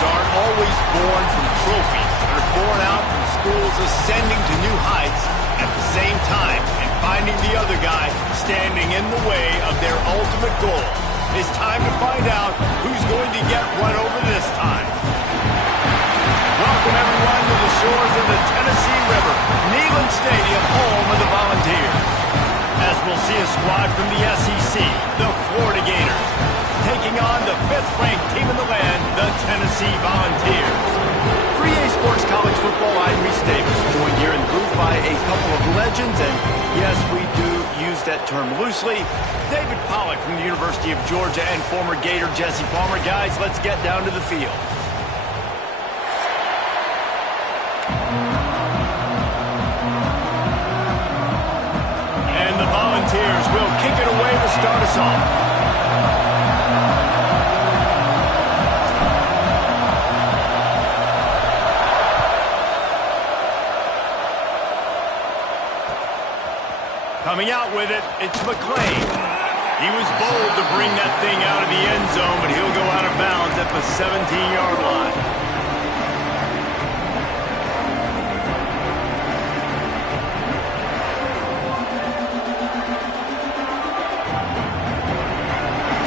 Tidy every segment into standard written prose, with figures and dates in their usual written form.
Warriors aren't always born from trophies. They're born out from schools ascending to new heights at the same time and finding the other guy standing in the way of their ultimate goal. It's time to find out who's going to get one over this time. Welcome, everyone, to the shores of the Tennessee River, Neyland Stadium, home of the Volunteers. As we'll see a squad from the SEC, the Florida Gators, taking on the 5th-ranked team in the land, the Tennessee Volunteers. For EA Sports College Football, I'm Reese Davis, joined here in the booth by a couple of legends, and yes, we do use that term loosely. David Pollack from the University of Georgia and former Gator Jesse Palmer. Guys, let's get down to the field. And the Volunteers will kick it away to start us off. Coming out with it, it's McClain. He was bold to bring that thing out of the end zone, but he'll go out of bounds at the 17-yard line.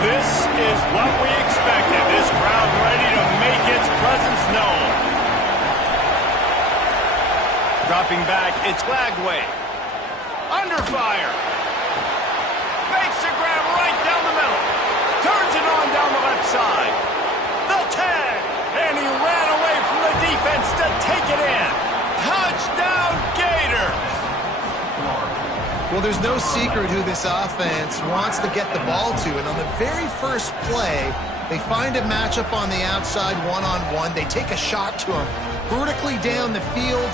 This is what we expected. This crowd ready to make its presence known. Dropping back, it's Lagway. Under fire. Makes the grab right down the middle. Turns it on down the left side. The tag. And he ran away from the defense to take it in. Touchdown, Gators. Well, there's no secret who this offense wants to get the ball to. And on the very first play, they find a matchup on the outside one-on-one. They take a shot to him vertically down the field,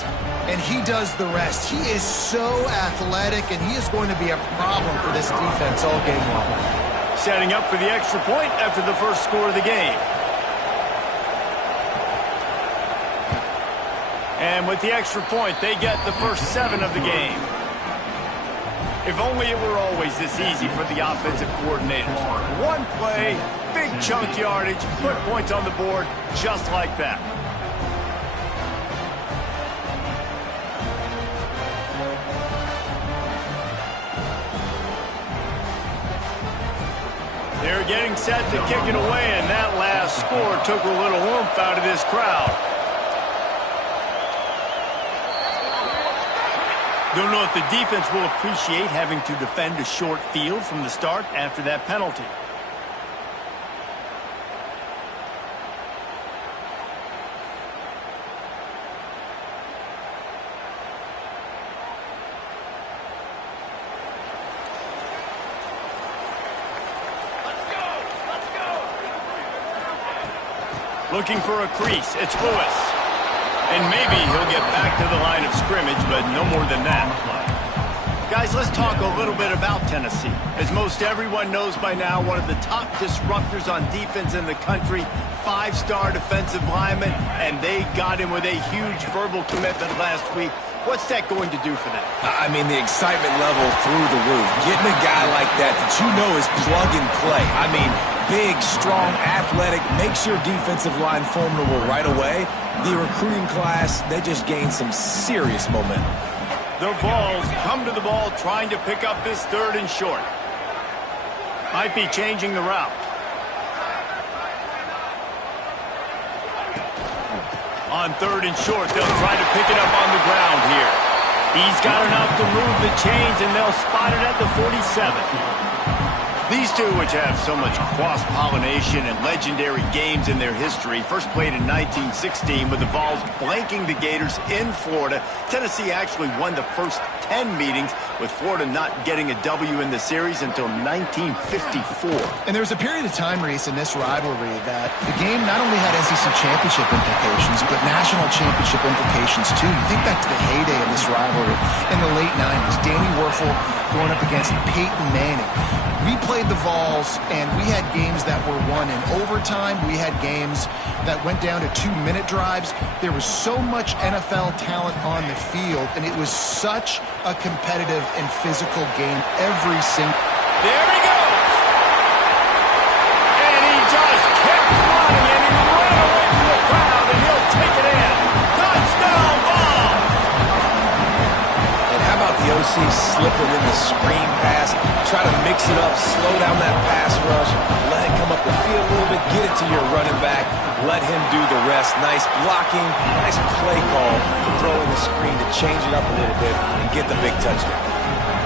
and he does the rest. He is so athletic, and he is going to be a problem for this defense all game long. Setting up for the extra point after the first score of the game. And with the extra point, they get the first 7 of the game. If only it were always this easy for the offensive coordinators. One play, big chunk yardage, put points on the board just like that. They're getting set to kick it away, and that last score took a little oomph out of this crowd. Don't know if the defense will appreciate having to defend a short field from the start after that penalty. Looking for a crease, it's Lewis. And maybe he'll get back to the line of scrimmage, but no more than that. Guys, let's talk a little bit about Tennessee. As most everyone knows by now, one of the top disruptors on defense in the country, 5-star defensive lineman, and they got him with a huge verbal commitment last week. What's that going to do for them? I mean, the excitement level through the roof. Getting a guy like that you know is plug and play. I mean, big, strong, athletic, makes your defensive line formidable right away. The recruiting class, they just gained some serious momentum. The Vols come to the ball trying to pick up this 3rd and short. Might be changing the route. On 3rd and short, they'll try to pick it up on the ground here. He's got enough to move the chains, and they'll spot it at the 47. These two, which have so much cross-pollination and legendary games in their history, first played in 1916 with the Vols blanking the Gators in Florida. Tennessee actually won the first 10 meetings, with Florida not getting a W in the series until 1954. And there was a period of time, Reese, in this rivalry that the game not only had SEC championship implications, but national championship implications, too. You think back to the heyday of this rivalry in the late 90s. Danny Werfel going up against Peyton Manning. We played the Vols, and we had games that were won in overtime. We had games that went down to 2-minute drives. There was so much NFL talent on the field, and it was such a competitive and physical game every single... There he goes! And he just kept running, and he ran away from the crowd. see slipping in the screen pass. Try to mix it up, slow down that pass rush, let it come up the field a little bit, get it to your running back, let him do the rest. Nice blocking, nice play call to throw in the screen to change it up a little bit and get the big touchdown.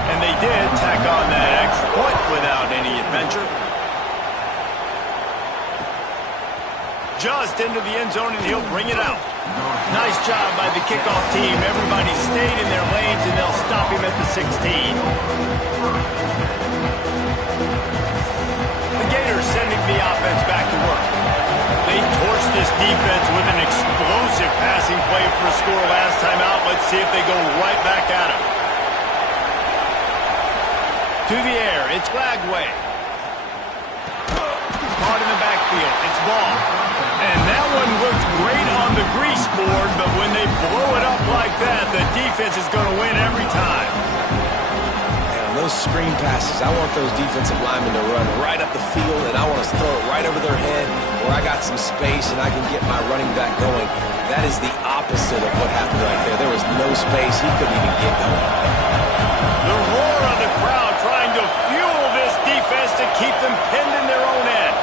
And they did tack on that extra point without any adventure. Just into the end zone, and he'll bring it out. Nice job by the kickoff team. Everybody stayed in their lanes, and they'll stop him at the 16. The Gators sending the offense back to work. They torched this defense with an explosive passing play for a score last time out. Let's see if they go right back at him. To the air, it's Lagway. Caught in the backfield, it's Ball. And that one looked great on the grease board, but when they blow it up like that, the defense is going to win every time. And those screen passes, I want those defensive linemen to run right up the field, and I want to throw it right over their head where I got some space and I can get my running back going. That is the opposite of what happened right there. There was no space. He couldn't even get going. The roar of the crowd trying to fuel this defense to keep them pinned in their own end.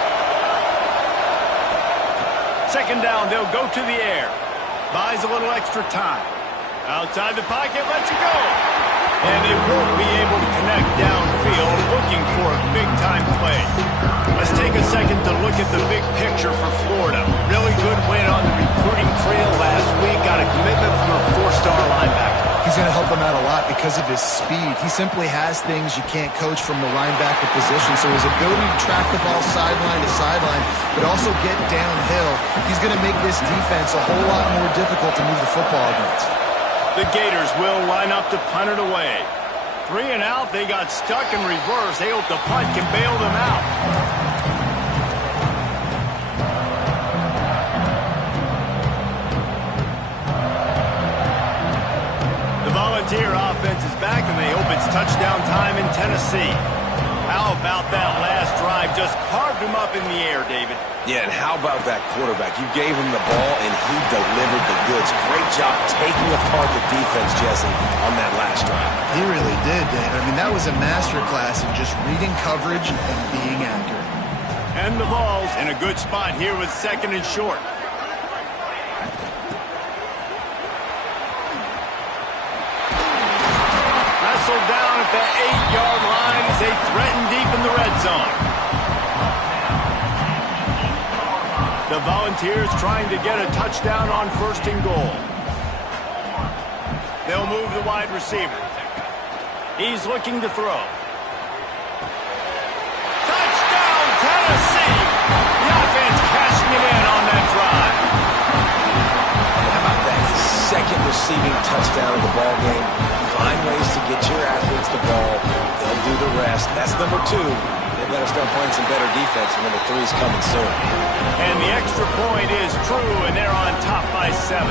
Second down, they'll go to the air. Buys a little extra time. Outside the pocket, lets it go. And they won't be able to connect downfield, looking for a big-time play. Let's take a second to look at the big picture for Florida. Really good win on the recruiting trail last week. Got a commitment from a four-star linebacker. He's going to help them out a lot because of his speed. He simply has things you can't coach from the linebacker position. So his ability to track the ball sideline to sideline, but also get downhill, he's going to make this defense a whole lot more difficult to move the football against. The Gators will line up to punt it away. 3 and out, they got stuck in reverse. They hope the punt can bail them out. Volunteer offense is back, and they hope it's touchdown time in Tennessee. How about that last drive? Just carved him up in the air, David. Yeah, and how about that quarterback? You gave him the ball, and he delivered the goods. Great job taking apart the defense, Jesse, on that last drive. He really did, Dave. I mean, that was a masterclass in just reading coverage and being accurate. And the ball's in a good spot here with second and short. Down at the 8-yard line as they threaten deep in the red zone. The Volunteers trying to get a touchdown on first and goal. They'll move the wide receiver. He's looking to throw. Touchdown, Tennessee! The offense cashing it in on that drive. How about that? His second receiving touchdown of the ball game. Find ways to get your athletes the ball. They'll do the rest. That's number 2. They better start playing some better defense, and number 3 is coming soon. And the extra point is true, and they're on top by 7.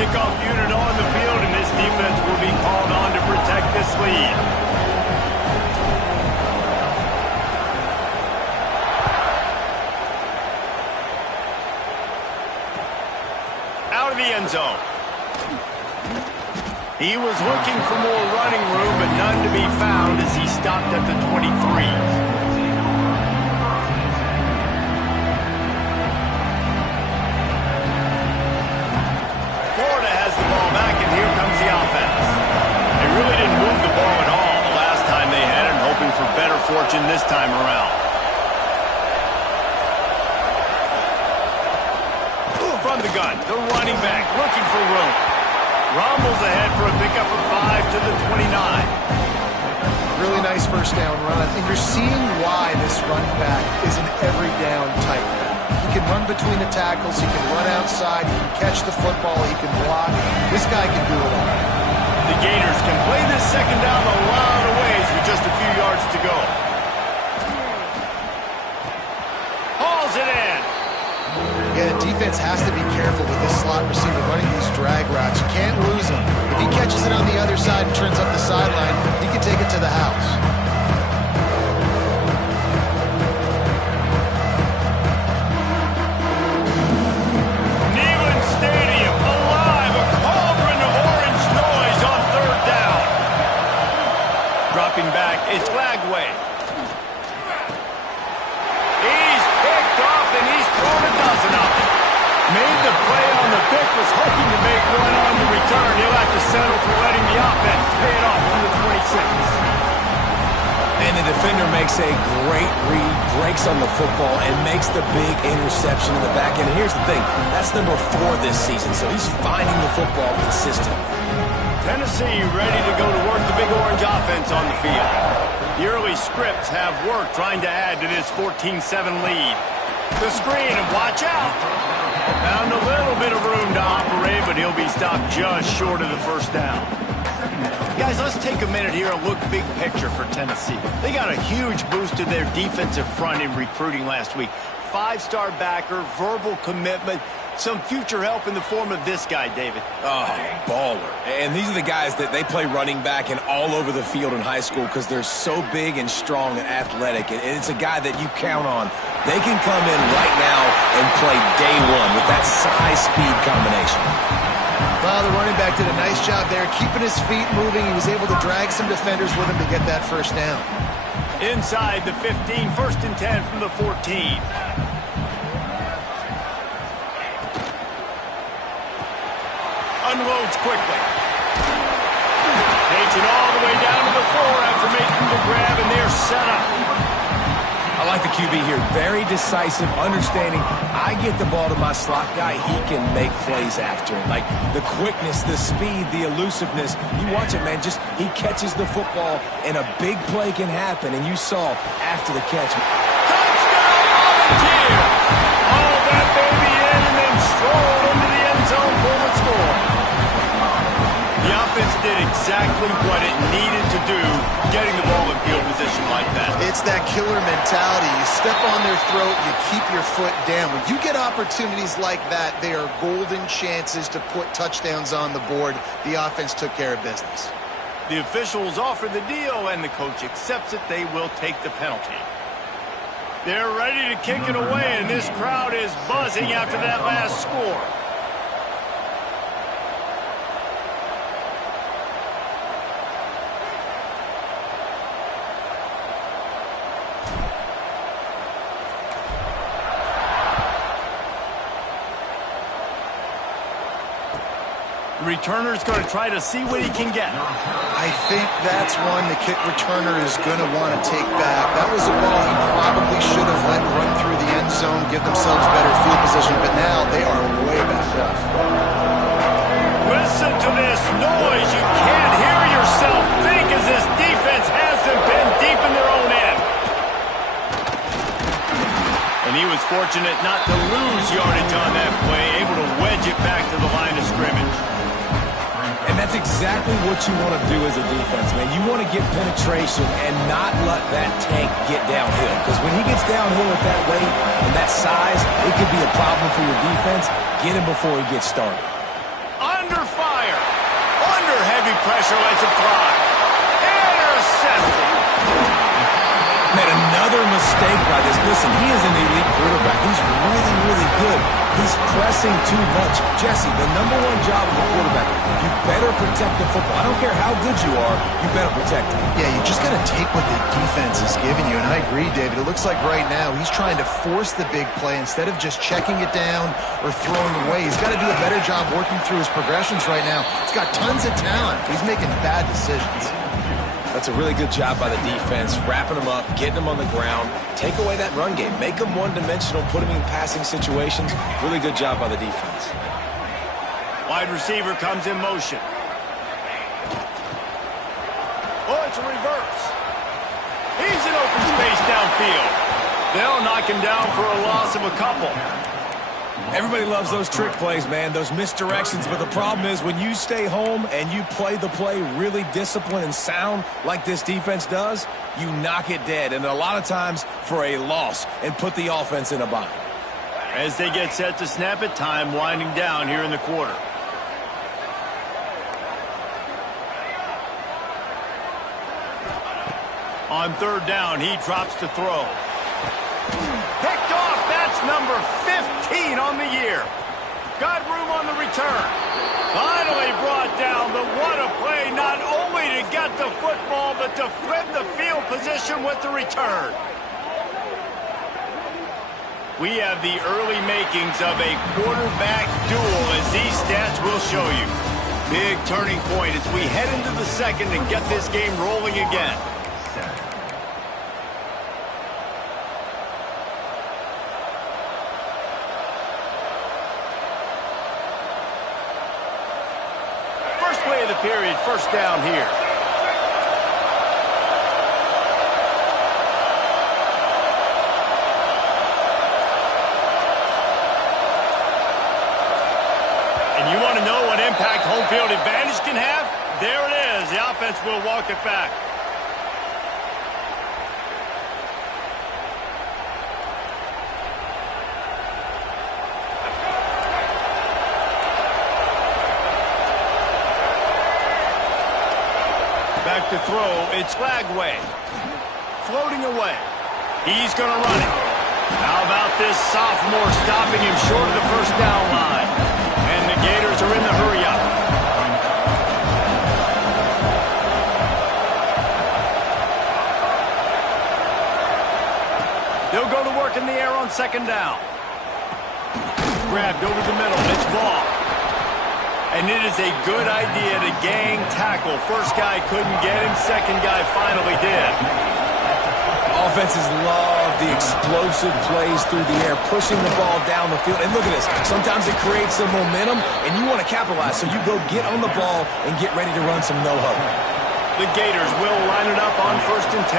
Kickoff unit on the field, and this defense will be called on to protect this lead. Out of the end zone. He was looking for more running room, but none to be found as he stopped at the 23. Florida has the ball back, and here comes the offense. They really didn't move the ball at all the last time they had it, hoping for better fortune this time around. From the gun, the running back looking for room. Rumbles ahead for a pickup of 5 to the 29. Really nice first down run. And you're seeing why this running back is an every down type. He can run between the tackles. He can run outside. He can catch the football. He can block. This guy can do it all. The Gators can play this second down a lot of ways with just a few yards to go. Hauls it in. Yeah, the defense has to be careful with this slot receiver running these drag routes. You can't lose him. If he catches it on the other side and turns up the sideline, he can take it to the house. Neyland Stadium alive, a cauldron of orange noise on third down. was hoping to make one on the return. He'll have to settle for letting the offense pay it off from the 26. And the defender makes a great read, breaks on the football, and makes the big interception in the back end. And here's the thing, that's number 4 this season, so he's finding the football consistently. Tennessee ready to go to work the Big Orange offense on the field. The early scripts have worked trying to add to this 14-7 lead. The screen, and watch out. Found a little bit of room to operate, but he'll be stopped just short of the first down. Guys, let's take a minute here and look big picture for Tennessee. They got a huge boost to their defensive front in recruiting last week. 5-star backer, verbal commitment, some future help in the form of this guy, David. Oh, baller. And these are the guys that they play running back and all over the field in high school because they're so big and strong and athletic. And it's a guy that you count on. They can come in right now and play day one with that size-speed combination. Well, the running back did a nice job there, keeping his feet moving. He was able to drag some defenders with him to get that first down. Inside the 15, 1st and 10 from the 14. Unloads quickly. Takes it all the way down to the floor after making the grab, and they're set up. I like the QB here. Very decisive, understanding. I get the ball to my slot guy. He can make plays after it. Like the quickness, the speed, the elusiveness. You watch it, man. Just he catches the football, and a big play can happen. And you saw after the catch. Touchdown, Volunteer! All that baby in and then stroll into the end zone for the score. The offense did exactly what it needed to do, getting the ball in field position like that. It's that killer mentality. You step on their throat, you keep your foot down. When you get opportunities like that, they are golden chances to put touchdowns on the board. The offense took care of business. The officials offer the deal, and the coach accepts it. They will take the penalty. They're ready to kick it away, and this crowd is buzzing after that last score. Returner's going to try to see what he can get. I think that's one the kick returner is going to want to take back. That was a ball he probably should have let run through the end zone, give themselves better field position, but now they are way back up. Listen to this noise. You can't hear yourself think as this defense has them been deep in their own end. And he was fortunate not to lose yardage on that play, able to wedge it back to the line of scrimmage. And that's exactly what you want to do as a defense, man. You want to get penetration and not let that tank get downhill. Because when he gets downhill with that weight and that size, it could be a problem for your defense. Get him before he gets started. Under fire. Under heavy pressure, lets it fly. Intercepted. Made another mistake by this. Listen, he is an elite quarterback. He's really, really good. He's pressing too much. Jesse, the #1 job of a quarterback, you better protect the football. I don't care how good you are, you better protect it. Yeah, you just got to take what the defense is giving you, and I agree, David. It looks like right now he's trying to force the big play instead of just checking it down or throwing away. He's got to do a better job working through his progressions right now. He's got tons of talent. He's making bad decisions. That's a really good job by the defense, wrapping them up, getting them on the ground, take away that run game, make them one-dimensional, put them in passing situations. Really good job by the defense. Wide receiver comes in motion. Oh, it's a reverse. He's in open space downfield. They'll knock him down for a loss of a couple. Everybody loves those trick plays, man, those misdirections, but the problem is when you stay home and you play the play really disciplined and sound like this defense does, you knock it dead, and a lot of times for a loss, and put the offense in a bind. As they get set to snap it, time winding down here in the quarter. On 3rd down, he drops to throw. Picked off, that's number 15 on the year. Got room on the return. Finally brought down, but what a play, not only to get the football, but to flip the field position with the return. We have the early makings of a quarterback duel, as these stats will show you. Big turning point as we head into the second and get this game rolling again. First play of the period, first down here. You want to know what impact home field advantage can have? There it is. The offense will walk it back. Back to throw. It's Lagway. Floating away. He's going to run it. How about this sophomore stopping him short of the first down line? And the Gators are in the hurry-up. They'll go to work in the air on second down. Grabbed over the middle. It's Ball. And it is a good idea to gang tackle. First guy couldn't get him. Second guy finally did. Offenses love the explosive plays through the air, pushing the ball down the field. And look at this. Sometimes it creates some momentum, and you want to capitalize. So you go get on the ball and get ready to run some no-huddle. The Gators will line it up on 1st and 10.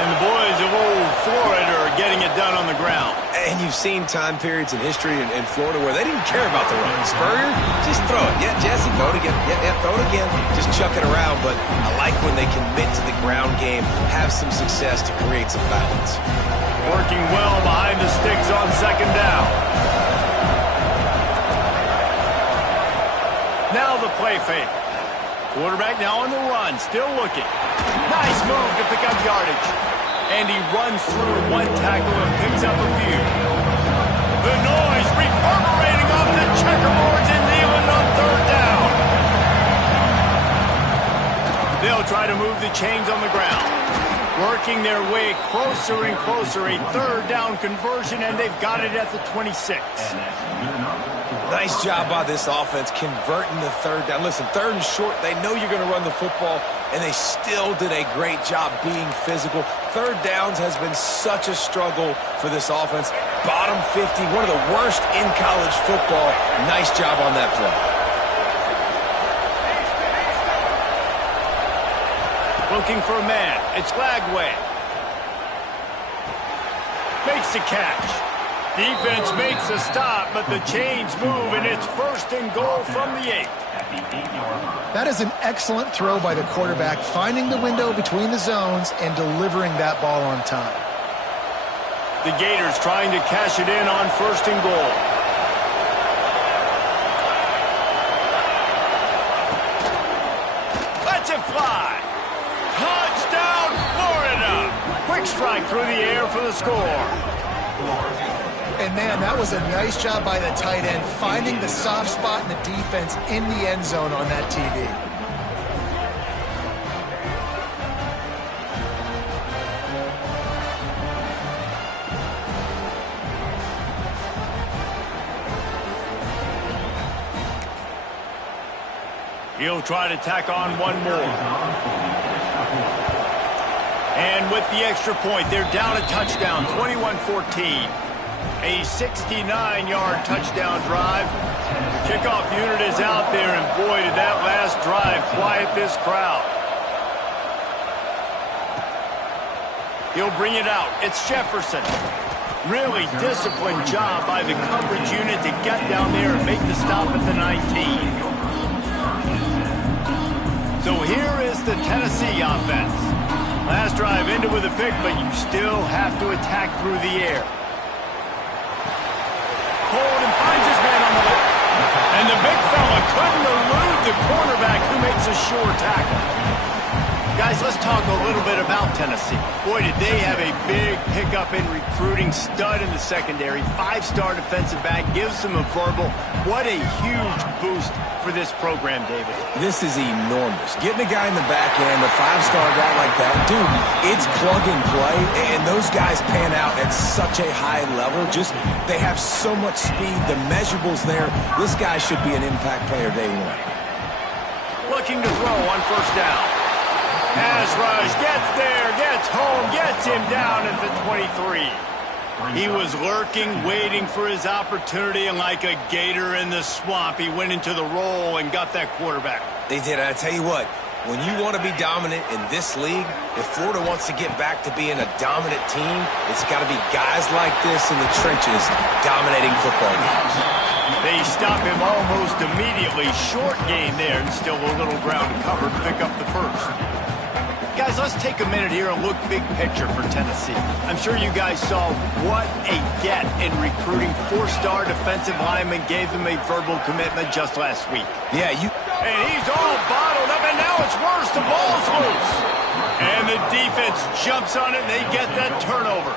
And the boys of old Florida are getting it done on the ground. And you've seen time periods in history in Florida where they didn't care about the run. Spurrier, just throw it. Yeah, Jesse, throw it again. Yeah, throw it again. Just chuck it around. But I like when they commit to the ground game, have some success to create some balance. Working well behind the sticks on second down. Now the play fake. Quarterback now on the run, still looking. Nice move to pick up yardage. And he runs through one tackle and picks up a few. The noise reverberating off the checkerboards in Neyland on third down. They'll try to move the chains on the ground. Working their way closer and closer. A third down conversion, and they've got it at the 26. Nice job by this offense converting the third down. Listen, third and short, they know you're going to run the football, and they still did a great job being physical. Third downs has been such a struggle for this offense. Bottom 50, one of the worst in college football. Nice job on that play. Looking for a man. It's Lagway. Makes the catch. Defense makes a stop, but the chains move, and it's 1st and goal from the 8. That is an excellent throw by the quarterback, finding the window between the zones and delivering that ball on time. The Gators trying to cash it in on 1st and goal. Lets it fly. Touchdown, Florida. Quick strike through the air for the score. And, man, that was a nice job by the tight end, finding the soft spot in the defense in the end zone on that TV. He'll try to tack on one more. And with the extra point, they're down a touchdown, 21-14. A 69-yard touchdown drive. The kickoff unit is out there, and boy, did that last drive quiet this crowd. He'll bring it out. It's Jefferson. Really disciplined job by the coverage unit to get down there and make the stop at the 19. So here is the Tennessee offense. Last drive ended with a pick, but you still have to attack through the air. Hold and finds his man on the left. And the big fella couldn't elude the cornerback who makes a sure tackle. Guys, let's talk a little bit about Tennessee. Boy, did they have a big pickup in recruiting. Stud in the secondary. 5-star defensive back. Gives them a verbal. What a huge boost for this program, David. This is enormous. Getting a guy in the back end, a 5-star guy like that, dude, it's plug and play, and those guys pan out at such a high level. Just, they have so much speed. The measurables there. This guy should be an impact player day one. Looking to throw on first down. Pass rush, gets there, gets home, gets him down at the 23. He was lurking, waiting for his opportunity, and like a gator in the swamp, he went into the roll and got that quarterback. They did. I tell you what, when you want to be dominant in this league, if Florida wants to get back to being a dominant team, it's got to be guys like this in the trenches dominating football games. They stop him almost immediately. Short gain there, and still a little ground to cover to pick up the first. Guys, let's take a minute here and look big picture for Tennessee. I'm sure you guys saw what a get in recruiting. 4-star defensive lineman gave them a verbal commitment just last week. Yeah, And he's all bottled up, and now it's worse. The ball's loose. And the defense jumps on it, and they get that turnover.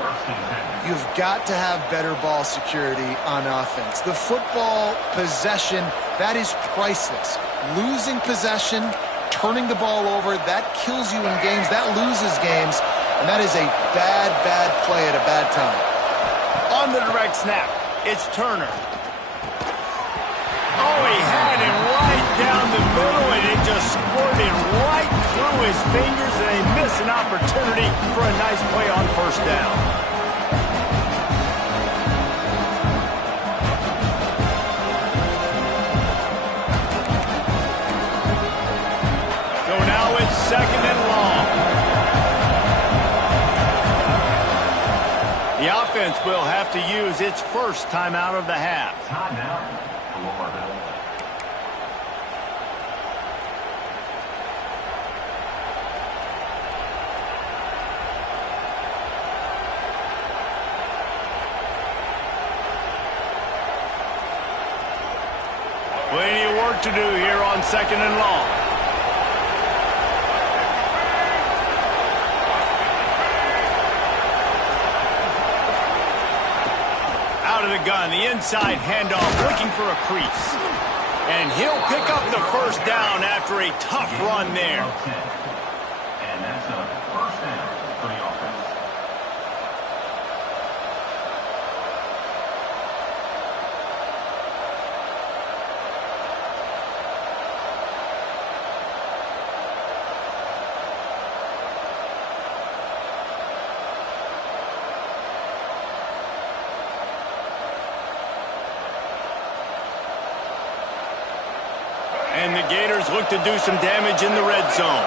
You've got to have better ball security on offense. The football possession, that is priceless. Losing possession, turning the ball over, that kills you in games, that loses games, and that is a bad, bad play at a bad time. On the direct snap, it's Turner. Oh, he had it right down the middle, and it just squirted right through his fingers, and they miss an opportunity for a nice play on first down. Second and long. The offense will have to use its first timeout of the half. Timeout, Florida. Plenty of work to do here on second and long. Out of the gun, the inside handoff, looking for a crease. And he'll pick up the first down after a tough run there. And that's a first down for the offense. And the Gators look to do some damage in the red zone.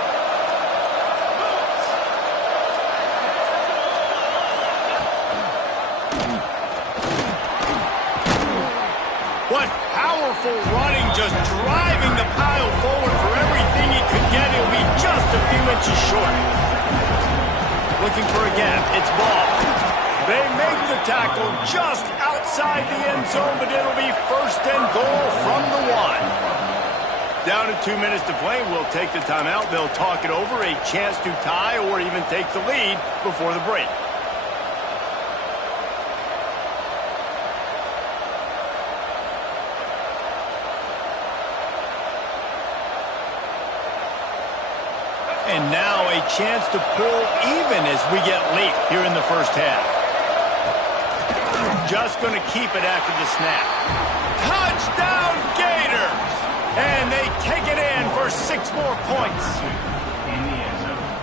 What powerful running, just driving the pile forward for everything he could get. He'll be just a few inches short. Looking for a gap. It's Ball. They make the tackle just outside the end zone, but it'll be first and goal from the 1. Down to 2 minutes to play. We'll take the timeout. They'll talk it over. A chance to tie or even take the lead before the break. And now a chance to pull even as we get late here in the first half. Just going to keep it after the snap. Touchdown, Gators! And they take it in for 6 more points.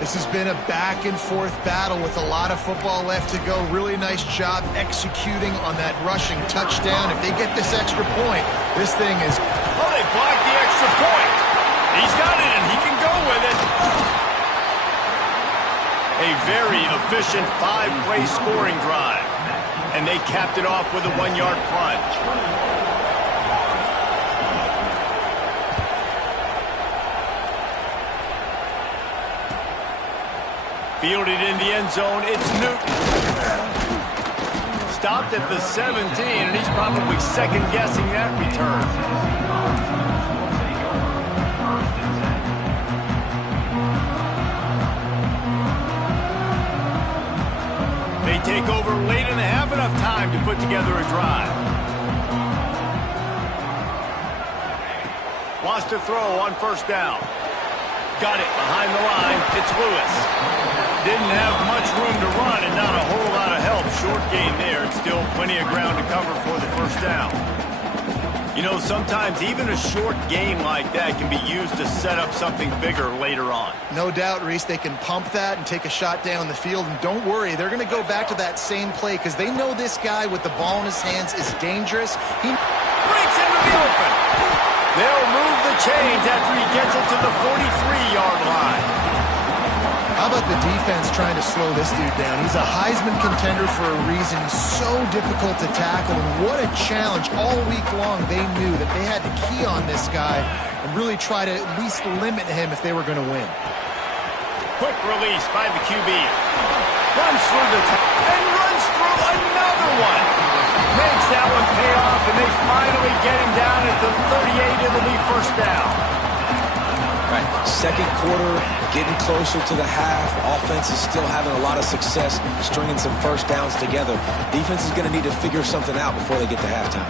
This has been a back-and-forth battle with a lot of football left to go. Really nice job executing on that rushing touchdown. If they get this extra point, this thing is... Oh, they blocked the extra point. He's got it, and he can go with it. A very efficient 5-play scoring drive. And they capped it off with a 1-yard plunge. Fielded in the end zone, it's Newton. Stopped at the 17, and he's probably second-guessing that return. to put together a drive. Wants to throw on first down. Got it behind the line. It's Lewis. Didn't have much room to run and not a whole lot of help. Short gain there. It's still plenty of ground to cover for the first down. You know, sometimes even a short game like that can be used to set up something bigger later on. No doubt, Reese, they can pump that and take a shot down the field. And don't worry, they're going to go back to that same play because they know this guy with the ball in his hands is dangerous. He breaks into the open. They'll move the chains after he gets it to the 43-yard line. How about the defense trying to slow this dude down? He's a Heisman contender for a reason. So difficult to tackle, and what a challenge. All week long, they knew that they had to key on this guy and really try to at least limit him if they were going to win. Quick release by the QB. Runs through the and runs through another one. Makes that one pay off, and they finally get him down at the 38. It'll be first down. Right. Second quarter, getting closer to the half. Offense is still having a lot of success stringing some first downs together. Defense is going to need to figure something out before they get to halftime.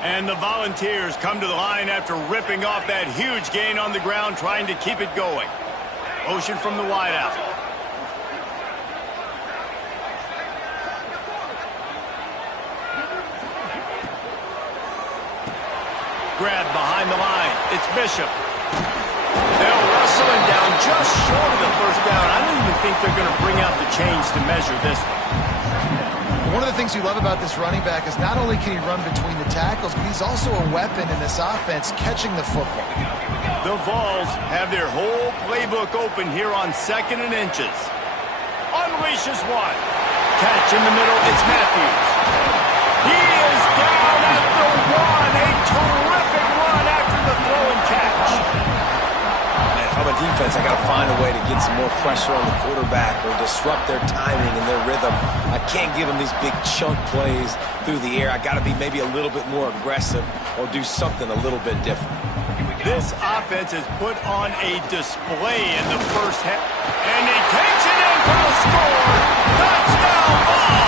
And the Volunteers come to the line after ripping off that huge gain on the ground, trying to keep it going. Motion from the wideout. Grab behind the line. It's Bishop. They'll wrestle him down just short of the first down. I don't even think they're going to bring out the chains to measure this one. One of the things you love about this running back is not only can he run between the tackles, but he's also a weapon in this offense catching the football. The Vols have their whole playbook open here on 2nd and inches. Unleashes one. Catch in the middle. It's Matthews. He is down at the 1. A terrific run after the throw and catch. If I'm a defense, I got to find a way to get some more pressure on the quarterback or disrupt their timing and their rhythm. I can't give them these big chunk plays through the air. I got to be maybe a little bit more aggressive or do something a little bit different. This offense has put on a display in the first half. And he takes it in for a score. Touchdown ball.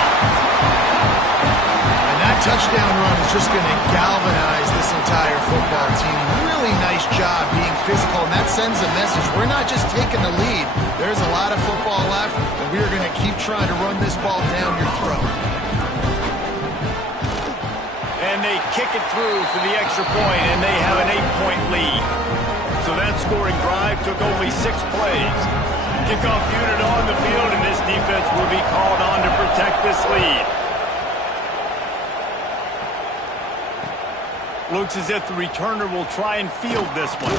And that touchdown run is just going to galvanize this entire football team. Really nice job being physical, and that sends a message. We're not just taking the lead. There's a lot of football left, and we're going to keep trying to run this ball down your throat. And they kick it through for the extra point, and they have an 8-point lead. So that scoring drive took only 6 plays. Kickoff unit on the field, and this defense will be called on to protect this lead. Looks as if the returner will try and field this one.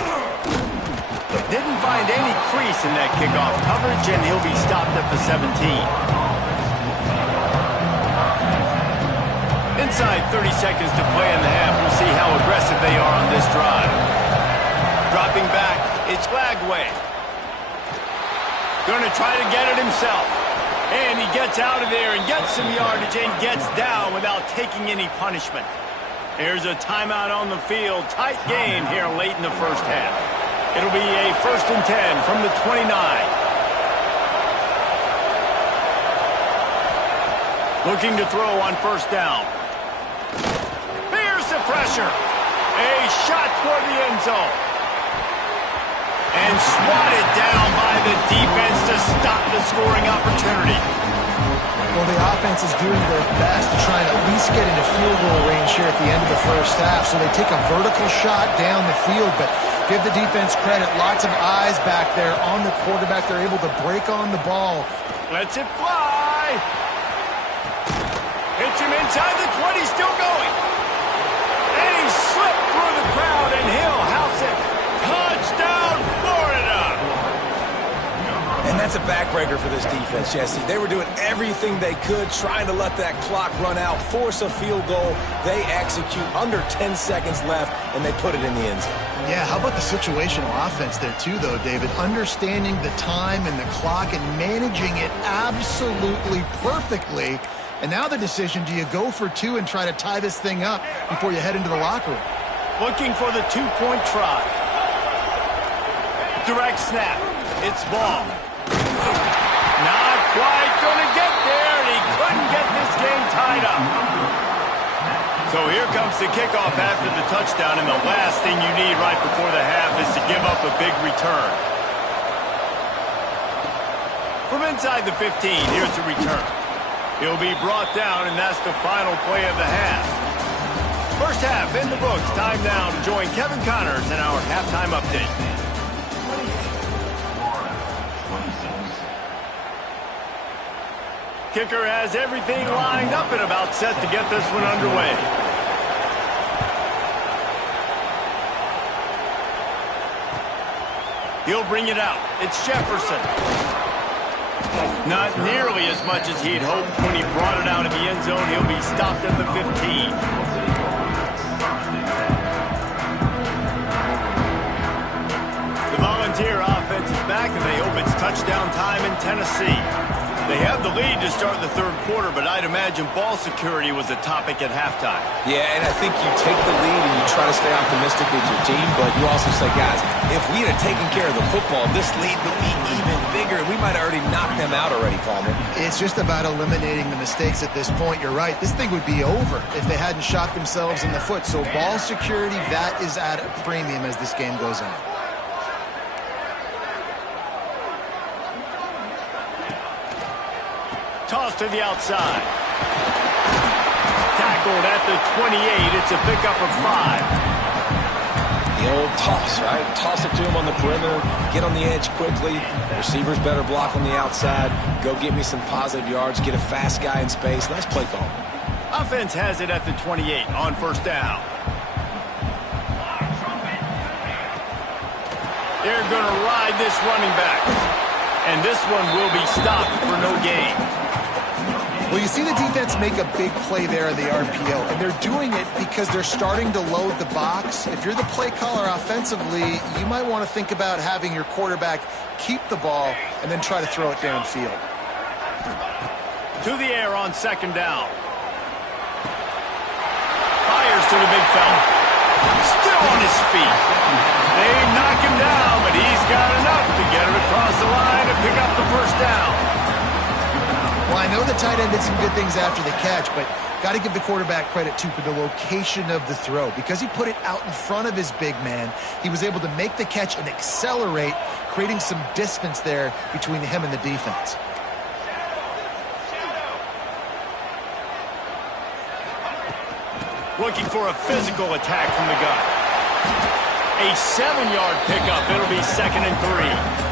Didn't find any crease in that kickoff coverage, and he'll be stopped at the 17. Inside 30 seconds to play in the half. We'll see how aggressive they are on this drive. Dropping back, it's Lagway. Going to try to get it himself. And he gets out of there and gets some yardage and gets down without taking any punishment. Here's a timeout on the field. Tight game here late in the first half. It'll be a 1st and 10 from the 29. Looking to throw on first down. Here's the pressure. A shot toward the end zone. And swatted down by the defense to stop the scoring opportunity. Well, the offense is doing their best to try and at least get into field goal range here at the end of the first half. So they take a vertical shot down the field, but give the defense credit. Lots of eyes back there on the quarterback. They're able to break on the ball. Lets it fly. Hits him inside the 20, still going. And he slipped through the crowd, and he'll house it. Touchdown, Florida! And that's a backbreaker for this defense, Jesse. They were doing everything they could, trying to let that clock run out, force a field goal. They execute under 10 seconds left, and they put it in the end zone. Yeah, how about the situational offense there too, though, David? Understanding the time and the clock and managing it absolutely perfectly. And now the decision, do you go for 2 and try to tie this thing up before you head into the locker room? Looking for the 2-point try. Direct snap. It's ball. Not quite going to get there, and he couldn't get this game tied up. So here comes the kickoff after the touchdown, and the last thing you need right before the half is to give up a big return. From inside the 15, here's the return. He'll be brought down, and that's the final play of the half. First half in the books. Time now to join Kevin Connors in our halftime update. Kicker has everything lined up and about set to get this one underway. He'll bring it out. It's Jefferson. Not nearly as much as he'd hoped when he brought it out in the end zone. He'll be stopped at the 15. The Volunteer offense is back, and they hope it's touchdown time in Tennessee. They have the lead to start the third quarter, but I'd imagine ball security was a topic at halftime. Yeah, and I think you take the lead and you try to stay optimistic with your team, but you also say, guys, if we had taken care of the football, this lead would be even bigger. We might have already knocked them out already, Palmer. It's just about eliminating the mistakes at this point. You're right. This thing would be over if they hadn't shot themselves in the foot. So ball security, that is at a premium as this game goes on. Toss to the outside. Tackled at the 28. It's a pickup of 5. The old toss, right? Toss it to him on the perimeter. Get on the edge quickly. Receivers better block on the outside. Go get me some positive yards. Get a fast guy in space. Nice play call. Offense has it at the 28 on first down. They're going to ride this running back. And this one will be stopped for no gain. Well, you see the defense make a big play there in the RPO, and they're doing it because they're starting to load the box. If you're the play caller offensively, you might want to think about having your quarterback keep the ball and then try to throw it downfield. To the air on second down. Fires to the big fella. Still on his feet. They knock him down, but he's got enough to get it across the line and pick up the first down. Well, I know the tight end did some good things after the catch, but got to give the quarterback credit, too, for the location of the throw. Because he put it out in front of his big man, he was able to make the catch and accelerate, creating some distance there between him and the defense. Looking for a physical attack from the gun. A 7-yard pickup. It'll be 2nd and 3.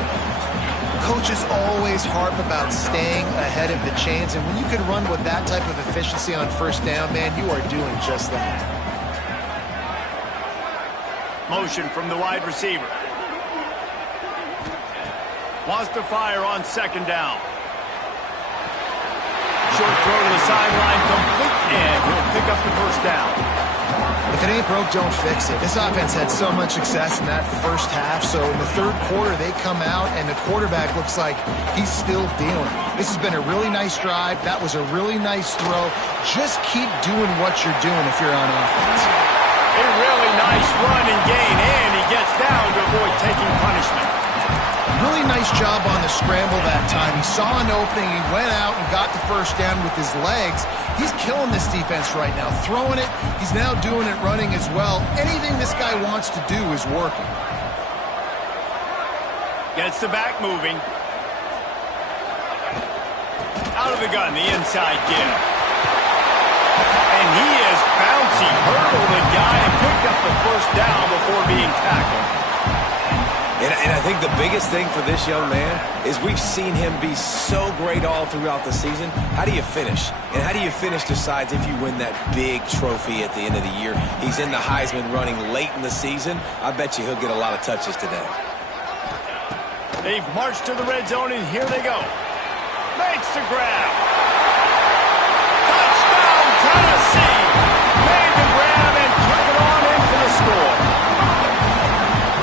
Coaches always harp about staying ahead of the chains, and when you can run with that type of efficiency on first down, man, you are doing just that. Motion from the wide receiver. Wants to fire on second down. Short throw to the sideline, complete, and he'll pick up the first down. If it ain't broke, don't fix it. This offense had so much success in that first half, so in the third quarter, they come out, and the quarterback looks like he's still dealing. This has been a really nice drive. That was a really nice throw. Just keep doing what you're doing if you're on offense. A really nice run and gain, and he gets down to avoid taking punishment. Really nice job on the scramble that time. He saw an opening, he went out and got the first down with his legs. He's killing this defense right now, throwing it. He's now doing it running as well. Anything this guy wants to do is working. Gets the back moving. Out of the gun, the inside give. And he is bouncy, hurdled the guy and picked up the first down before being tackled. And I think the biggest thing for this young man is we've seen him be so great all throughout the season. How do you finish? And how do you finish decides if you win that big trophy at the end of the year. He's in the Heisman running late in the season. I bet you he'll get a lot of touches today. They've marched to the red zone, and here they go. Makes the grab. Touchdown, Tennessee. Made the grab and took it on in for the score.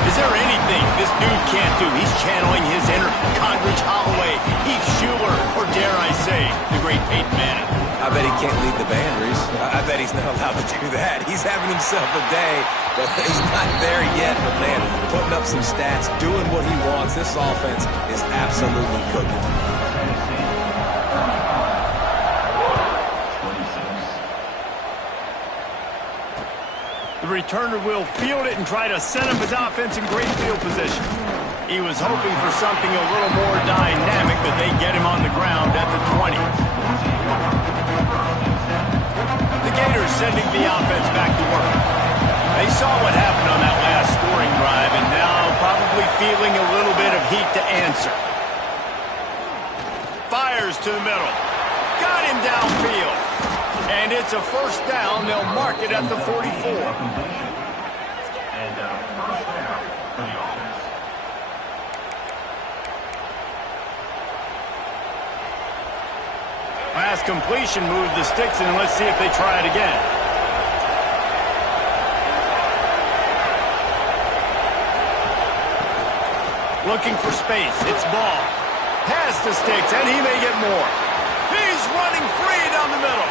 Is there anything this dude can't do? He's channeling his inner Condridge Holloway, Heath Schuler, or dare I say, the great Peyton Manning. I bet he can't lead the band, Reese. I bet he's not allowed to do that. He's having himself a day, but he's not there yet. But, man, putting up some stats, doing what he wants. This offense is absolutely cooking. returner will field it and try to set up his offense in great field position. He was hoping for something a little more dynamic, but they get him on the ground at the 20. The Gators sending the offense back to work. They saw what happened on that last scoring drive, and now probably feeling a little bit of heat to answer. Fires to the middle. Got him downfield. And it's a first down. They'll mark it at the 44. And first down for the offense. Last completion moved the sticks, and let's see if they try it again. Looking for space. It's ball. Past the sticks, and he may get more. He's running free down the middle.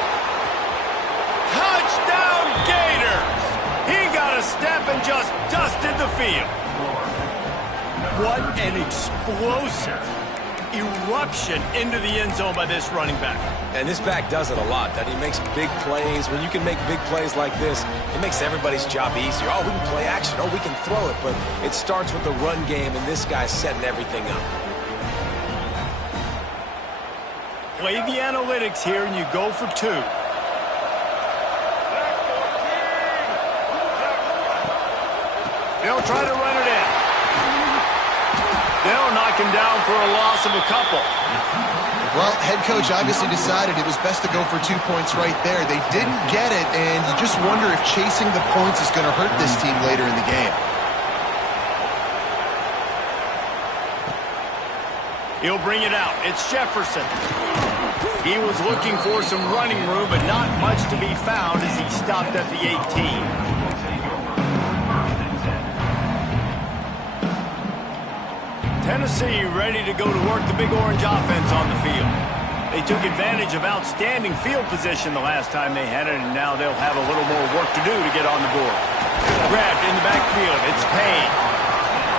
Touchdown, Gators! He got a step and just dusted the field. What an explosive eruption into the end zone by this running back. And this back does it a lot. That he makes big plays. When you can make big plays like this, it makes everybody's job easier. Oh, we can play action. Oh, we can throw it. But it starts with the run game, and this guy's setting everything up. Play the analytics here, and you go for two. They'll try to run it in. They'll knock him down for a loss of a couple. Well, head coach obviously decided it was best to go for 2 points right there. They didn't get it, and you just wonder if chasing the points is going to hurt this team later in the game. He'll bring it out. It's Jefferson. He was looking for some running room, but not much to be found as he stopped at the 18. Tennessee ready to go to work the Big Orange offense on the field. They took advantage of outstanding field position the last time they had it, and now they'll have a little more work to do to get on the board. Grabbed in the backfield. It's Payne.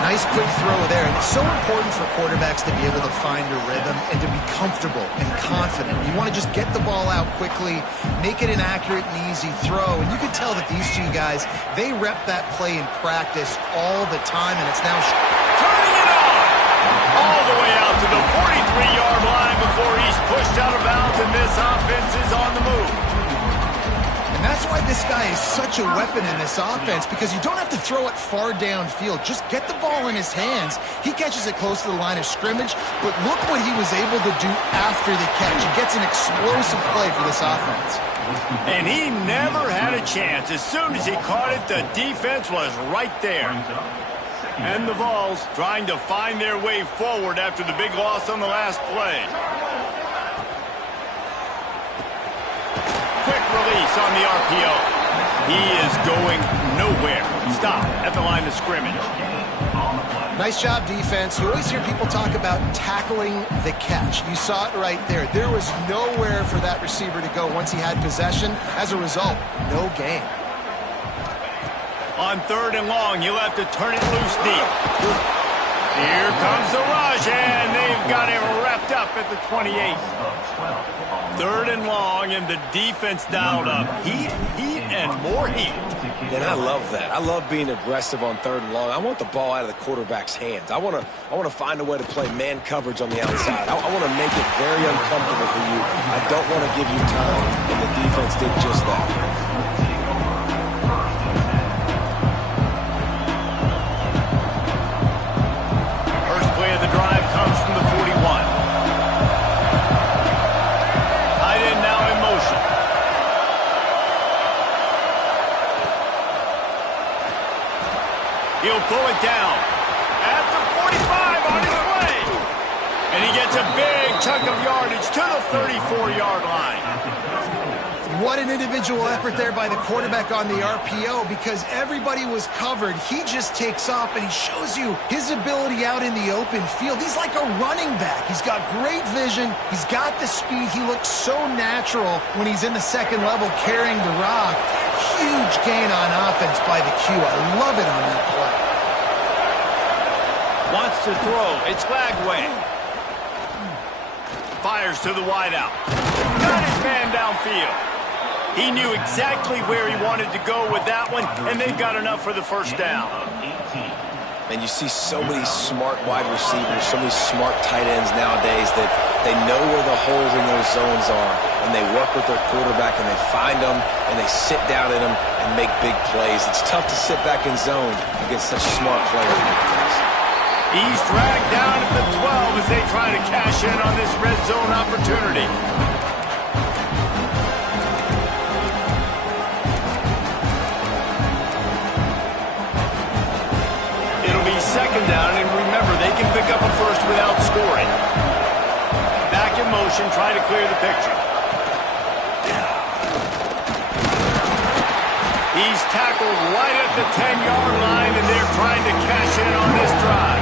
Nice quick throw there. And it's so important for quarterbacks to be able to find a rhythm and to be comfortable and confident. You want to just get the ball out quickly, make it an accurate and easy throw. And you can tell that these two guys, they rep that play in practice all the time, and it's now turning it on all the way out to the 43-yard line before he's pushed out of bounds, and this offense is on the move. And that's why this guy is such a weapon in this offense, because you don't have to throw it far downfield. Just get the ball in his hands. He catches it close to the line of scrimmage, but look what he was able to do after the catch. He gets an explosive play for this offense. And he never had a chance. As soon as he caught it, the defense was right there. And the Vols trying to find their way forward after the big loss on the last play. Quick release on the RPO. He is going nowhere. Stop at the line of scrimmage. Nice job, defense. You always hear people talk about tackling the catch. You saw it right there. There was nowhere for that receiver to go once he had possession. As a result, no gain. On 3rd and long, he'll have to turn it loose deep. Here comes the rush, and they've got him wrapped up at the 28. 3rd and long, and the defense dialed up. Heat, and more heat. And I love that. I love being aggressive on 3rd and long. I want the ball out of the quarterback's hands. I want to find a way to play man coverage on the outside. I want to make it very uncomfortable for you. I don't want to give you time, and the defense did just that. He'll pull it down at the 45 on his way. And he gets a big chunk of yardage to the 34-yard line. What an individual effort there by the quarterback on the RPO, because everybody was covered. He just takes off, and he shows you his ability out in the open field. He's like a running back. He's got great vision. He's got the speed. He looks so natural when he's in the second level carrying the rock. Huge gain on offense by the Q. I love it on that play. Wants to throw. It's Lagway. Fires to the wideout. Got his man downfield. He knew exactly where he wanted to go with that one, and they've got enough for the first down. And you see so many smart wide receivers, so many smart tight ends nowadays that they know where the holes in those zones are, and they work with their quarterback, and they find them, and they sit down in them and make big plays. It's tough to sit back in zone against such smart players like this. He's dragged down at the 12 as they try to cash in on this red zone opportunity. Second down, and remember, they can pick up a first without scoring. Back in motion, try to clear the picture. He's tackled right at the 10-yard line, and they're trying to cash in on this drive.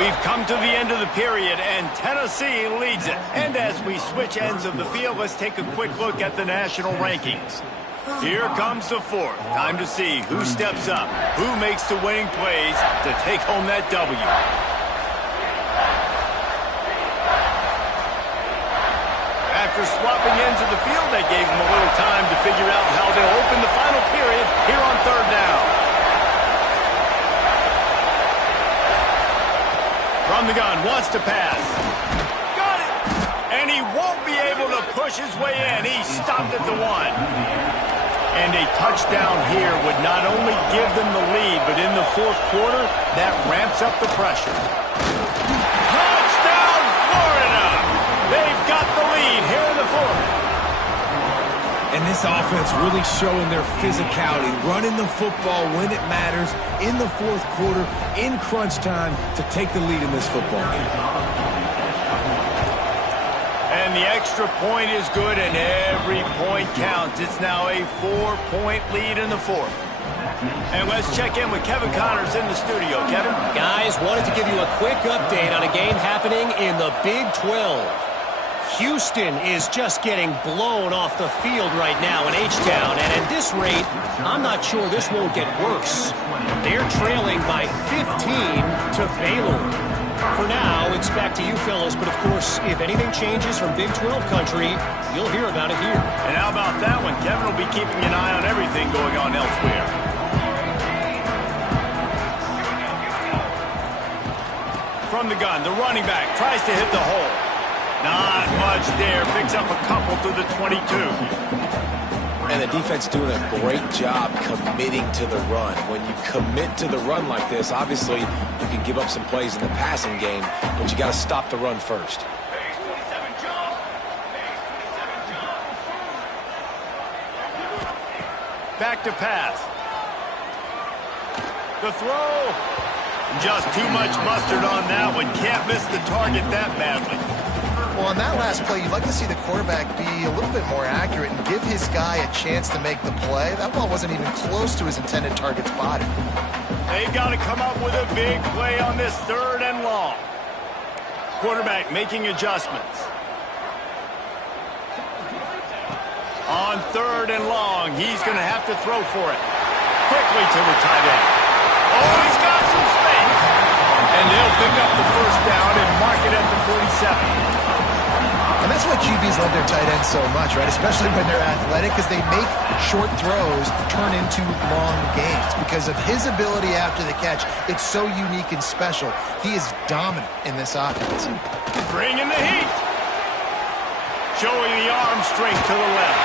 We've come to the end of the period, and Tennessee leads it. And as we switch ends of the field, let's take a quick look at the national rankings. Here comes the fourth. Time to see who steps up, who makes the winning plays to take home that W. After swapping ends of the field, they gave them a little time to figure out how they'll open the final period here on third down. From the gun, wants to pass. Got it! And he won't be able to push his way in. He stopped at the 1. And a touchdown here would not only give them the lead, but in the fourth quarter, that ramps up the pressure. Touchdown, Florida! They've got the lead here in the fourth. And this offense really showing their physicality, running the football when it matters, in the fourth quarter, in crunch time, to take the lead in this football game. And the extra point is good, and every point counts. It's now a 4-point lead in the fourth. And let's check in with Kevin Connors in the studio. Kevin? Guys, wanted to give you a quick update on a game happening in the Big 12. Houston is just getting blown off the field right now in H-Town, and at this rate, I'm not sure this won't get worse. They're trailing by 15 to Baylor. For now, it's back to you fellas, but of course, if anything changes from Big 12 country, you'll hear about it here. And how about that one? Kevin will be keeping an eye on everything going on elsewhere. From the gun, the running back tries to hit the hole. Not much there. Picks up a couple to the 22. And the defense doing a great job committing to the run. When you commit to the run like this, obviously you can give up some plays in the passing game, but you got to stop the run first. Back to pass. The throw. Just too much mustard on that one. Can't miss the target that badly. Well, on that last play, you'd like to see the quarterback be a little bit more accurate and give his guy a chance to make the play. That ball wasn't even close to his intended target's body. They've got to come up with a big play on this third and long. Quarterback making adjustments. On third and long, he's going to have to throw for it. Quickly to the tight end. Oh, he's got some space. And they'll pick up the first down and mark it at the 47. And that's why QBs love their tight ends so much, right? Especially when they're athletic, because they make short throws turn into long gains. Because of his ability after the catch, it's so unique and special. He is dominant in this offense. Bringing the heat. Showing the arm strength to the left.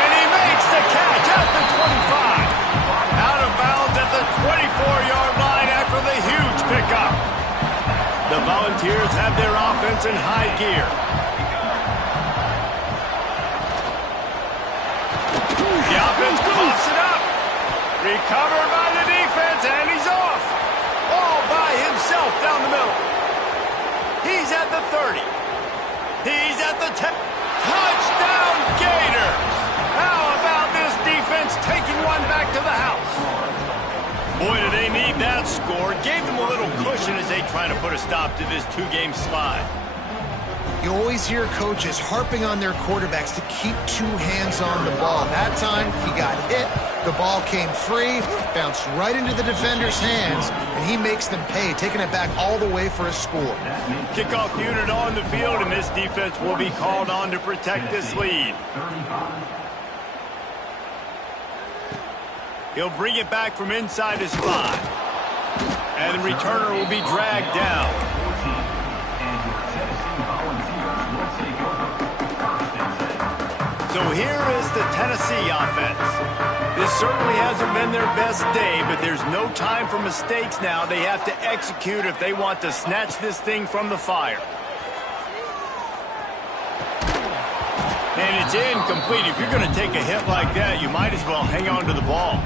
And he makes the catch at the 25. Out of bounds at the 24-yard line after the huge pickup. The Volunteers have their offense in high gear. The offense coughs it up. Recovered by the defense, and he's off. All by himself down the middle. He's at the 30. He's at the 10. Touchdown, Gators! How about this defense taking one back to the house? Boy, do they need that score. Gave them a little cushion as they try to put a stop to this two-game slide. You always hear coaches harping on their quarterbacks to keep 2 hands on the ball. That time, he got hit. The ball came free, bounced right into the defender's hands, and he makes them pay, taking it back all the way for a score. Kickoff unit on the field, and this defense will be called on to protect this lead. He'll bring it back from inside his 5. And the returner will be dragged down. So here is the Tennessee offense. This certainly hasn't been their best day, but there's no time for mistakes now. They have to execute if they want to snatch this thing from the fire. And it's incomplete. If you're going to take a hit like that, you might as well hang on to the ball.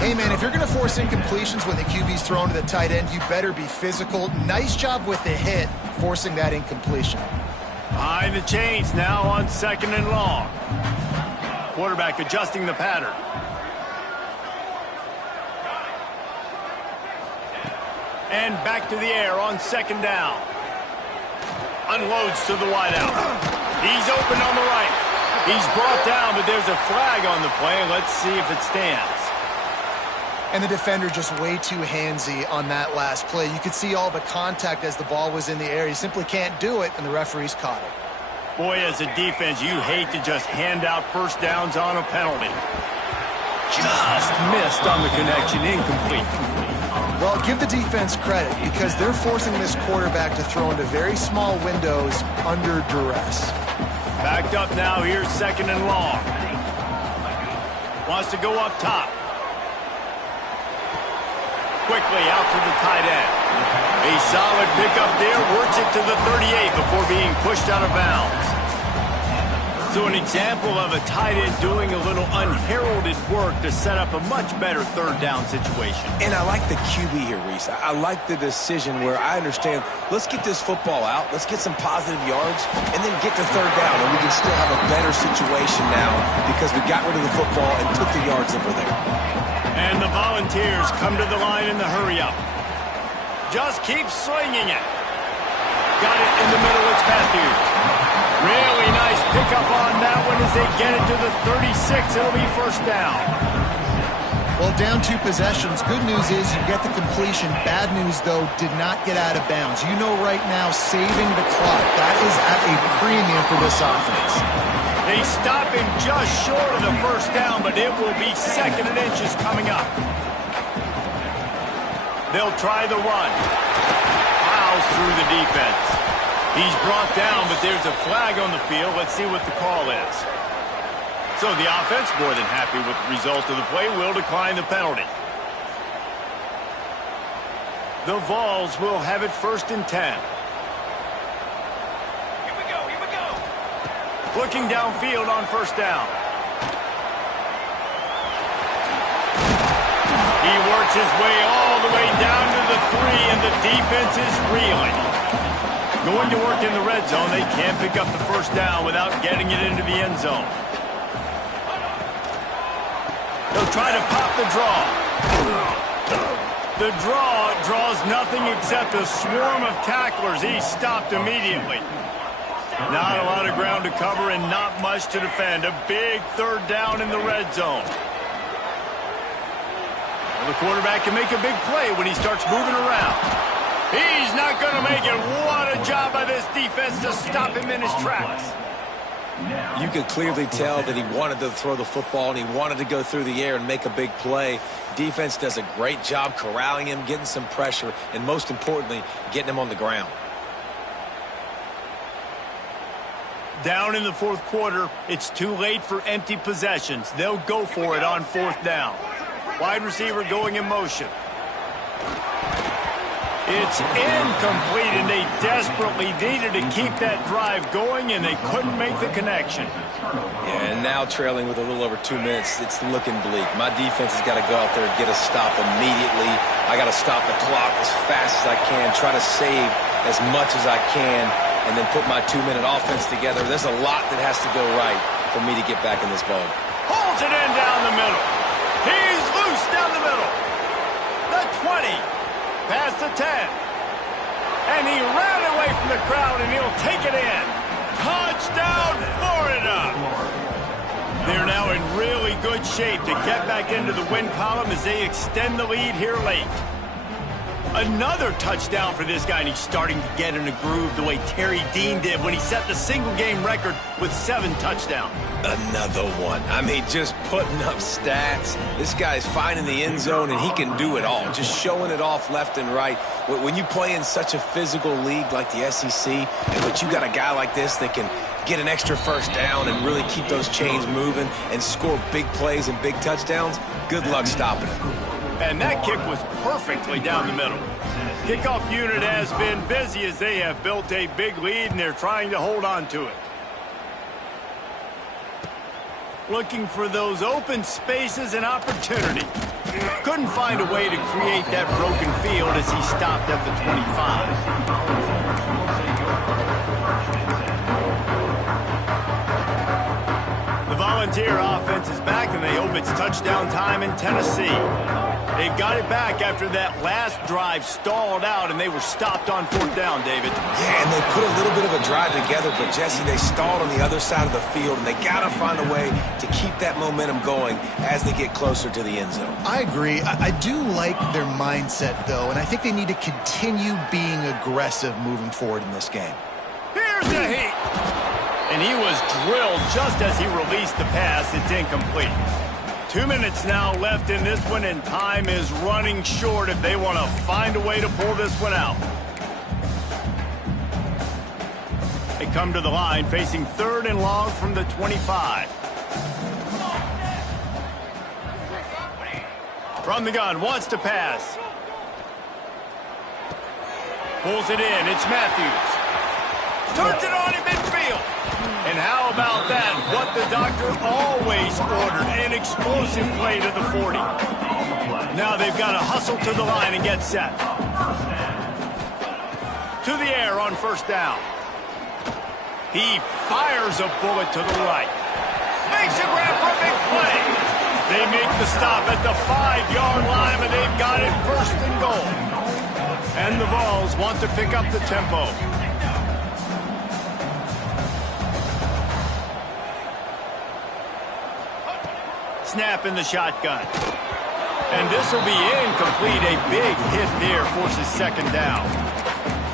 Hey, man, if you're going to force incompletions when the QB's thrown to the tight end, you better be physical. Nice job with the hit, forcing that incompletion. Behind the chains now on 2nd and long. Quarterback adjusting the pattern. And back to the air on 2nd down. Unloads to the wideout. He's open on the right. He's brought down, but there's a flag on the play. Let's see if it stands. And the defender just way too handsy on that last play. You could see all the contact as the ball was in the air. He simply can't do it, and the referee's caught it. Boy, as a defense, you hate to just hand out first downs on a penalty. Just missed on the connection, incomplete. Well, give the defense credit because they're forcing this quarterback to throw into very small windows under duress. Backed up now, here's 2nd and long. Wants to go up top. Quickly out to the tight end. A solid pickup there, works it to the 38 before being pushed out of bounds. So an example of a tight end doing a little unheralded work to set up a much better 3rd down situation. And I like the QB here, Reese. I like the decision where I understand, let's get this football out, let's get some positive yards, and then get to 3rd down, and we can still have a better situation now because we got rid of the football and took the yards over there. And the Volunteers come to the line in the hurry-up. Just keep slinging it. Got it in the middle, it's Matthews. Really nice pickup on that one as they get it to the 36. It'll be 1st down. Well, down 2 possessions. Good news is you get the completion. Bad news, though, did not get out of bounds. You know right now, saving the clock, that is at a premium for this offense. They stop him just short of the 1st down, but it will be 2nd and inches coming up. They'll try the run. Plows through the defense. He's brought down, but there's a flag on the field. Let's see what the call is. So the offense, more than happy with the result of the play, will decline the penalty. The Vols will have it 1st and 10. Looking downfield on 1st down. He works his way all the way down to the 3, and the defense is reeling. Going to work in the red zone. They can't pick up the 1st down without getting it into the end zone. They'll try to pop the draw. The draw draws nothing except a swarm of tacklers. He's stopped immediately. Not a lot of ground to cover and not much to defend. A big 3rd down in the red zone. Well, the quarterback can make a big play when he starts moving around. He's not going to make it. What a job by this defense to stop him in his tracks. You could clearly tell that he wanted to throw the football and he wanted to go through the air and make a big play. Defense does a great job corralling him, getting some pressure, and most importantly, getting him on the ground. Down in the 4th quarter, it's too late for empty possessions. They'll go for it on 4th down. Wide receiver going in motion. It's incomplete, and they desperately needed to keep that drive going, and they couldn't make the connection. Yeah, and now trailing with a little over 2 minutes, it's looking bleak. My defense has got to go out there and get a stop immediately. I got to stop the clock as fast as I can, try to save as much as I can, and then put my 2-minute offense together. There's a lot that has to go right for me to get back in this boat. Holds it in down the middle. He's loose down the middle. The 20. Past the 10. And he ran away from the crowd, and he'll take it in. Touchdown, Florida! They're now in really good shape to get back into the win column as they extend the lead here late. Another touchdown for this guy, and he's starting to get in a groove the way Terry Dean did when he set the single-game record with 7 touchdowns. Another one. I mean, just putting up stats. This guy's finding the end zone, and he can do it all, just showing it off left and right. When you play in such a physical league like the SEC, but you got a guy like this that can get an extra first down and really keep those chains moving and score big plays and big touchdowns, good luck stopping him. And that kick was perfectly down the middle. Kickoff unit has been busy as they have built a big lead, and they're trying to hold on to it. Looking for those open spaces and opportunity. Couldn't find a way to create that broken field as he stopped at the 25. The Volunteer offense is back, and they hope it's touchdown time in Tennessee. They've got it back after that last drive stalled out, and they were stopped on 4th down, David. Yeah, and they put a little bit of a drive together, but, Jesse, they stalled on the other side of the field, and they got to find a way to keep that momentum going as they get closer to the end zone. I agree. I do like their mindset, though, and I think they need to continue being aggressive moving forward in this game. Here's the heat. And he was drilled just as he released the pass. It's incomplete. 2 minutes now left in this one, and time is running short if they want to find a way to pull this one out. They come to the line facing 3rd and long from the 25. From the gun, wants to pass. Pulls it in, it's Matthews. Turns it on in midfield. And how about that? What the doctor always ordered, an explosive play to the 40. Now they've got to hustle to the line and get set. To the air on 1st down. He fires a bullet to the right. Makes a grab for a big play. They make the stop at the 5-yard line, and they've got it 1st and goal. And the Vols want to pick up the tempo. Snap in the shotgun. And this will be incomplete. A big hit there forces 2nd down.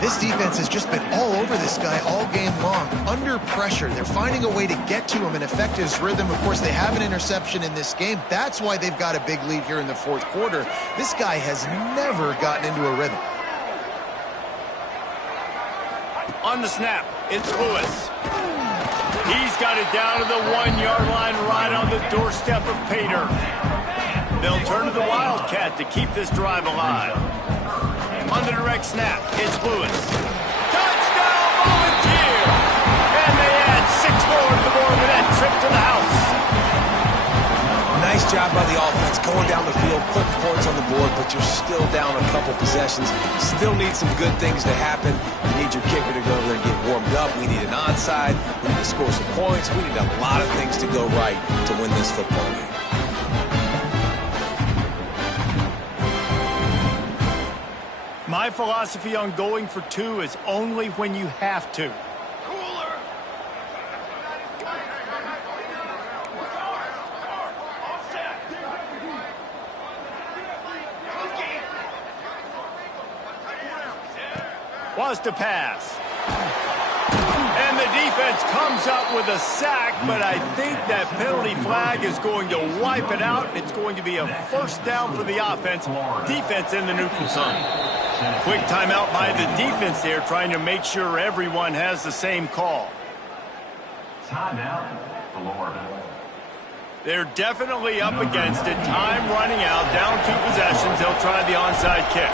This defense has just been all over this guy all game long. Under pressure. They're finding a way to get to him and affect his rhythm. Of course, they have an interception in this game. That's why they've got a big lead here in the 4th quarter. This guy has never gotten into a rhythm. On the snap, it's Lewis. He's got it down to the 1-yard line right on the doorstep of Pater. They'll turn to the Wildcat to keep this drive alive. On the direct snap, it's Lewis. Touchdown, Volunteer! And they add 6 more to the board with that trip to the house. Nice job by the offense going down the field, putting points on the board, but you're still down a couple possessions. Still need some good things to happen. You need your kicker to go over there and get warmed up. We need an onside. We need to score some points. We need a lot of things to go right to win this football game. My philosophy on going for 2 is only when you have to. Wants to pass. And the defense comes up with a sack, but I think that penalty flag is going to wipe it out. It's going to be a 1st down for the offense. Defense in the neutral zone. Quick timeout by the defense there, trying to make sure everyone has the same call. Timeout, Florida. They're definitely up against it. Time running out, down 2 possessions. They'll try the onside kick.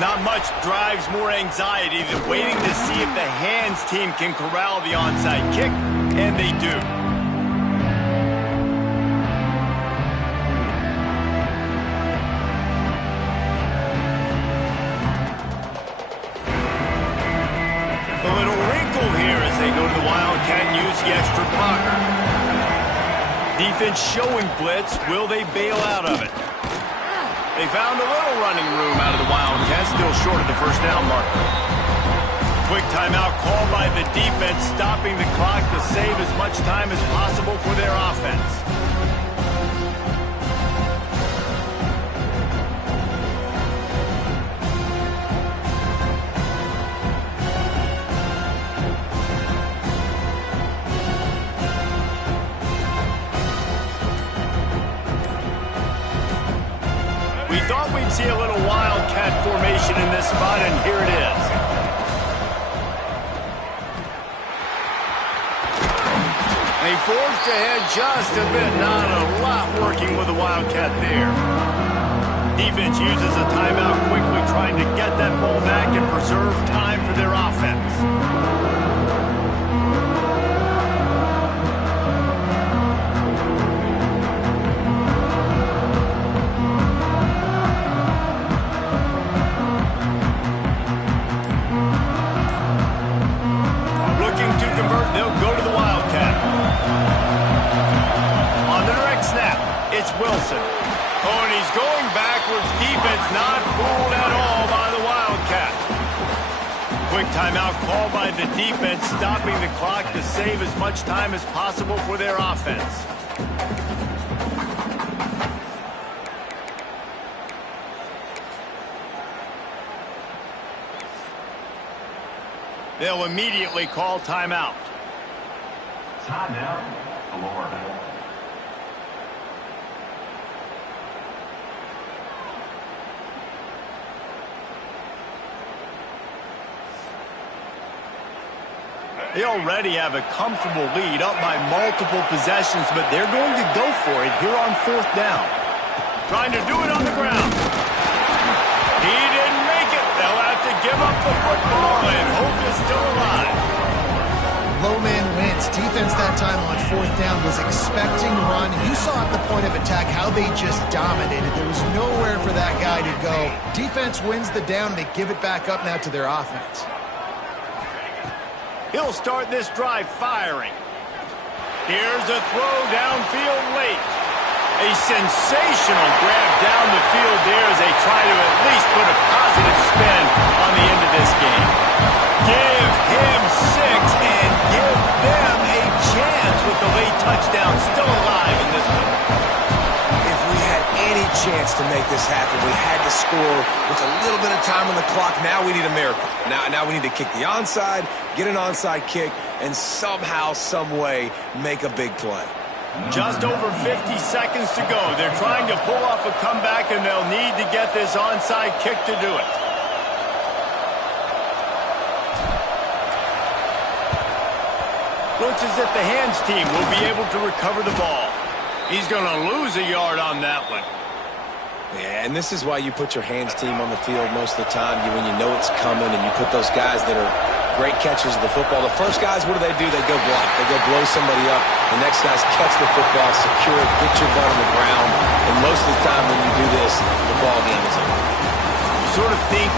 Not much drives more anxiety than waiting to see if the hands team can corral the onside kick, and they do. A little wrinkle here as they go to the Wildcat and use the extra blocker. Defense showing blitz. Will they bail out of it? They They found a little running room out of the Wildcats, still short of the first down mark. Quick timeout called by the defense, stopping the clock to save as much time as possible for their offense. We thought we'd see a little Wildcat formation in this spot, and here it is. They forced ahead just a bit. Not a lot working with the Wildcat there. Defense uses a timeout quickly, trying to get that ball back and preserve time for their offense. Looking to convert, they'll go to the Wildcat. On the direct snap, it's Wilson. Oh, and he's going backwards. Defense not fooled at all by the Wildcat. Quick timeout called by the defense, stopping the clock to save as much time as possible for their offense. They'll immediately call timeout. Timeout, Florida. They already have a comfortable lead, up by multiple possessions, but they're going to go for it here on fourth down. Trying to do it on the ground. He didn't make it. They'll have to give up the football, and hope is still alive. Low man wins. Defense that time on fourth down was expecting to run. You saw at the point of attack how they just dominated. There was nowhere for that guy to go. Defense wins the down. They give it back up now to their offense. He'll start this drive firing. Here's a throw downfield late. A sensational grab down the field there as they try to at least put a positive spin on the end of this game. Give him 6 and give them a chance with the late touchdown still alive in this one. If we had any chance to make this happen, we had to score with a little bit of time on the clock. Now we need a miracle. Now we need to kick the onside, get an onside kick, and somehow, some way, make a big play. Just over 50 seconds to go. They're trying to pull off a comeback, and they'll need to get this onside kick to do it. Looks as if the hands team will be able to recover the ball. He's going to lose a yard on that one. Yeah, and this is why you put your hands team on the field most of the time, when you know it's coming, and you put those guys that are great catchers of the football. The first guys, what do? They go block. They go blow somebody up. The next guys catch the football, secure it, get your butt on the ground. And most of the time when you do this, the ball game is over. You sort of think